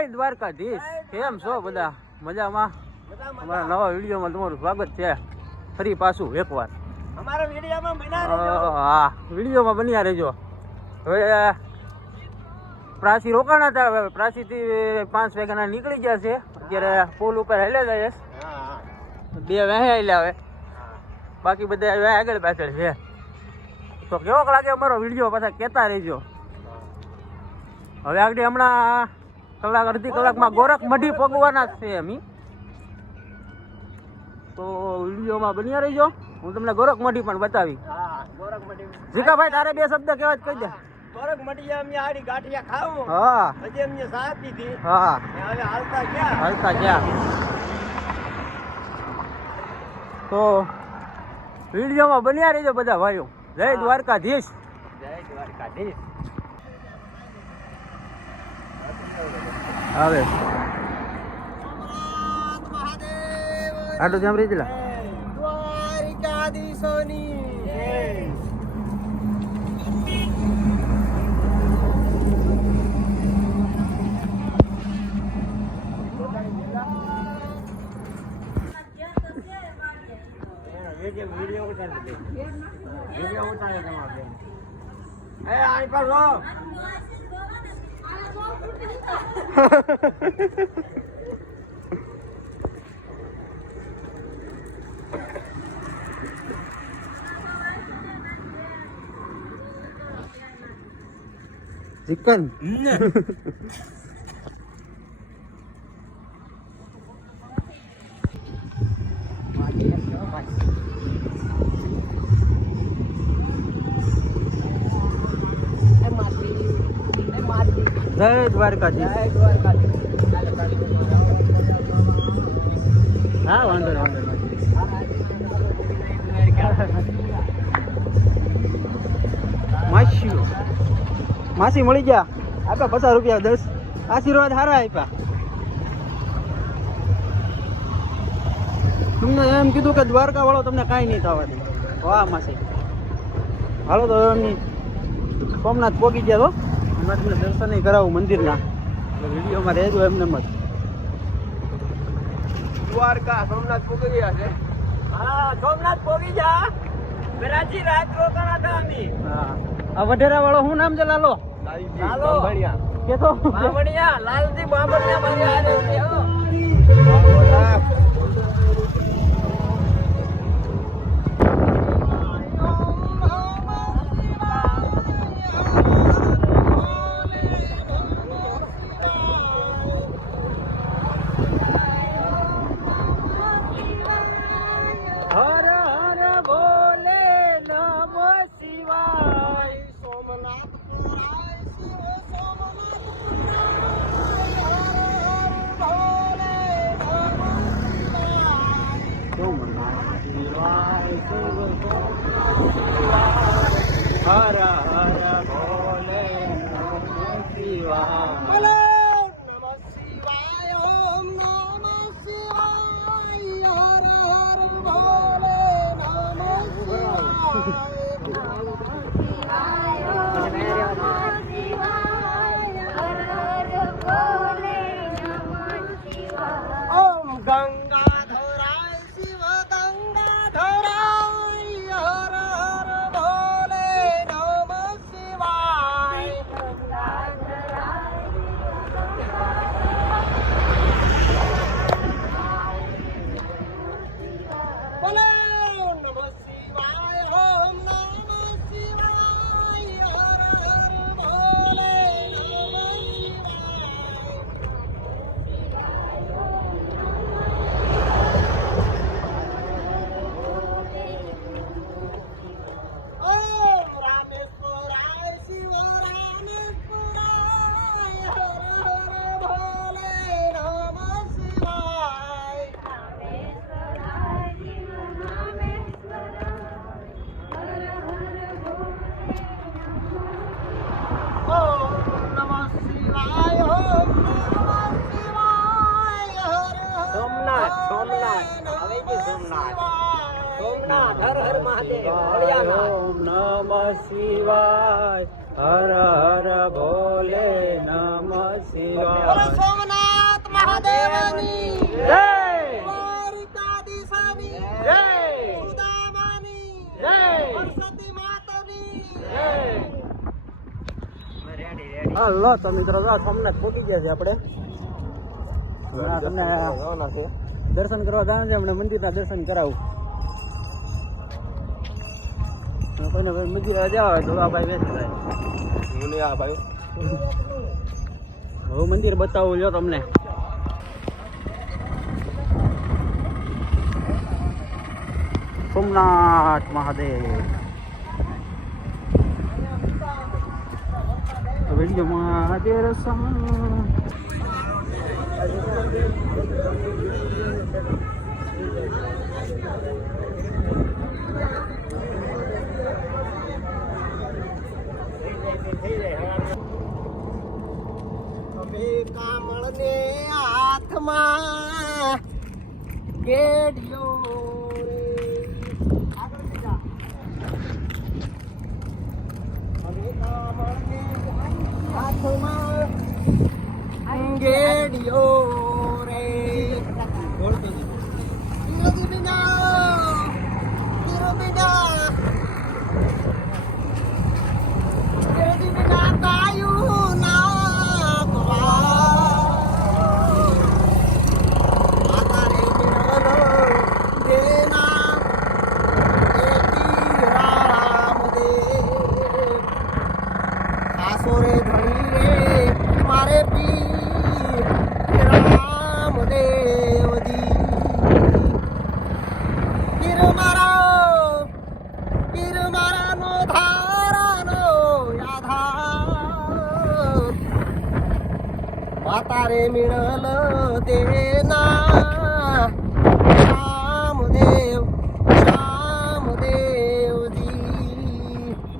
જય દ્વારકાધીશ. કેમ છો બધા? મજામાં? અમારા નવા વિડીયોમાં તમારું સ્વાગત છે ફરી પાછું એકવાર. અમારા વિડીયોમાં બન્યા રહેજો. હા, વિડીયોમાં બન્યા રહેજો. હવે પ્રાસી રોકાણા હતા, હવે પ્રાસીથી 5 વાગ્યાના નીકળી ગયા છે. અત્યારે પુલ ઉપર હેલે જાય છે. 2 વહે હાલ્યા હવે, બાકી બધા આગળ પાછળ છે. તો કેવો લાગે અમારો વિડીયો પાછા કહેતા રહેજો. હવે આગળ હમણાં કલાક અડધી કલાકમાં ગોરખ મઢી પગવાના જ છે અમે. તો વિડીયોમાં બન્યા રહીજો. હું તમને ગોરખ મઢી પણ બતાવી. જીકાભાઈ તારે 2 શબ્દ કહેવા જ કહી દે. ગોરખ મઢી અમે આડી ગાંઠિયા ખાવું. હા, હજી અમને સાથ દીધી. હા, હવે હાલતા ગયા. તો વિડીયોમાં બન્યા રહીજો બધા ભાઈઓ. જય દ્વારકાધીશ. જય દ્વારકાધીશ. આવે આટો જામ રહી દિલા દ્વારકાધીશોની વિડીયો ઉતારે તમારે. એ આઈ પાછો ચિકન જય દ્વારકાધીશ. હા, વાંધો નહીં. માસી મળી ગયા. આપ્યા 50 રૂપિયા 10. આશીર્વાદ સારા આપ્યા. તમને એમ કીધું કે દ્વારકા વાળો તમને કાંઈ નહીં થવા દે. વાહ માસી. હાલો તો એમની સોમનાથ પહોંચી ગયા. તો હમણાં તમને દર્શન કરાવું મંદિરના. વિડીયોમાં રહેજો એમને મત. દ્વારકા સોમનાથ પહોંચી ગયા છે. હા, સોમનાથ પહોંચી જા. કરાચી રાત રોકાણા હતા અમે. હા, આ વઢેરા વાળો શું નામ છે? લાલો બાંભણિયા. કે તો બાંભણિયા લાલજી બાંભણિયા મારી હારે છે. હો હર હર ભોલે નમઃ શિવાય. ઓમ નમઃ શિવાય. હર હર ભોલે નમઃ શિવાય. મહાદેવની જય દ્વારિકાધીશની જય સુદામાની જય સરસ્વતી માતાની હાલો તો મિત્રો સોમનાથ પહોંચી ગયા છે આપણે તમને દર્શન કરવા જવાનું છે હમણાં મંદિરના દર્શન કરાવું કોઈને મંદિર જવા હોય તો ભાઈ બેસી જાય હું નહીં આ ભાઈ હું મંદિર બતાવું જો તમને સોમનાથ મહાદેવ વિડીયોમાં દર્શન કામળને હાથમાં ગેડિયો રે આગળ જા હવે કામળને હાથમાં ગેડિયો રે બોલતો તારે મિળલ દેના રામદેવ રામદેવજી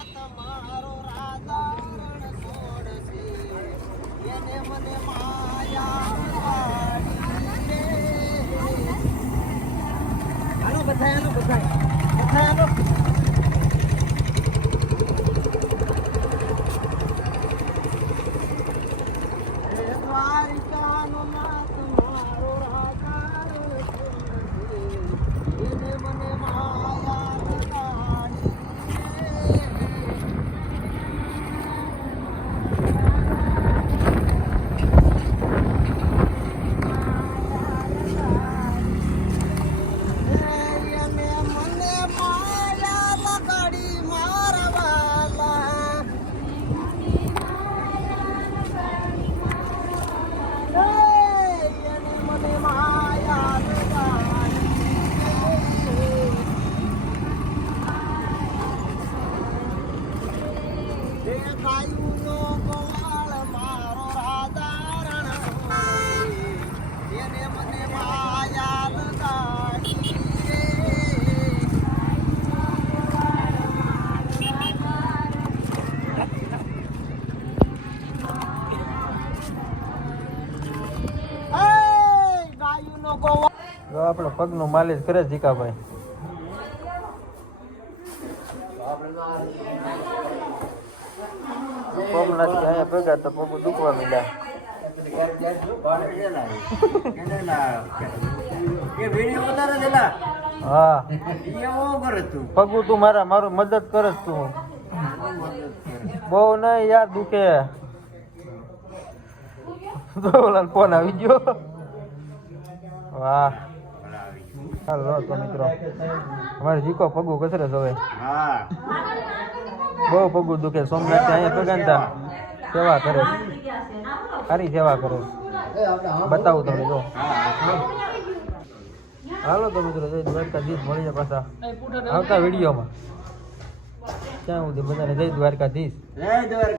તમારો રાજા છોડશે એને મને માયા હાલો બધાય દ્વારિકાનો નાથ મારો રાજા એને મને માયા લગાડી એને મને માયા લગાડી મારા વાલા આપણો પગનું માલિશ કરે જીકાભાઈ સોમનાથ અહીંયા ભેગા તો પગ દુખવા મીડ્યા હા પગું તું મારું મદદ કરસ તું બહુ નહીં યાર દુખે ફોન આવી ગયો વાહ હાલો તો મિત્રો અમારે જીકો પગું કસરે હવે બહુ પગું દુખે સોમનાથ અહીંયા ભેગા સેવા કરે સારી સેવા કરે બતાવું તમને જો હાલો તો મિત્રો જય દ્વારકાધીશ મળીએ પાછા આવતા વિડીયોમાં ક્યાં સુધી બધાને જય દ્વારકાધીશ.